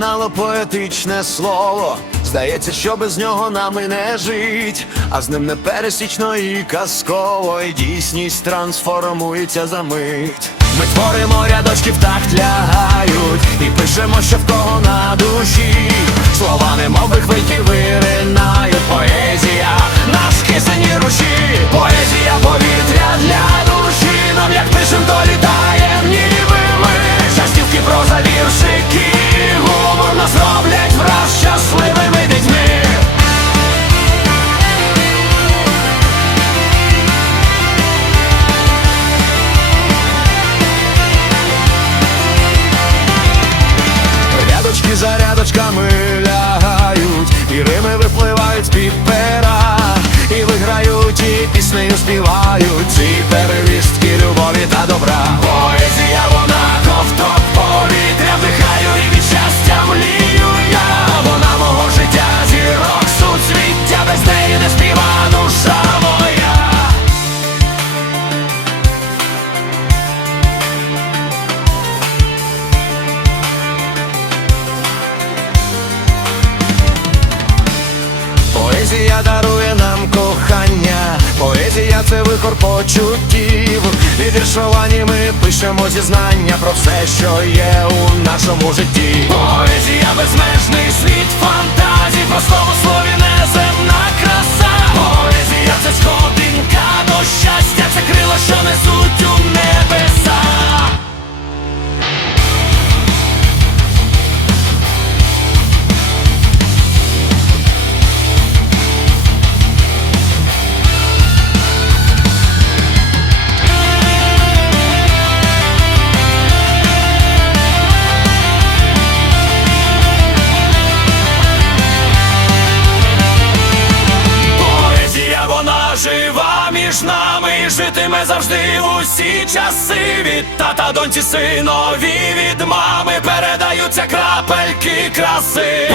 пролунало поетичне слово. Здається, що без нього нам і не жить, а з ним непересічно і казково, і дійсність трансформується за мить. Ми творимо рядочки в лягають І пишемо, що в кого на душі Слова немов би хвильки виринають за лягають, і рими випливають з-під пера І виграють, і піснею співають. Ці перевістки Поезія дарує нам кохання, поезія це вихор почуттів. Від віршовані ми пишемо зізнання про все, що є у нашому житті. Поезія безмежний світ фантазій, простому слові і житиме завжди усі часи. Від тата доньці синові від мами передаються крапельки краси.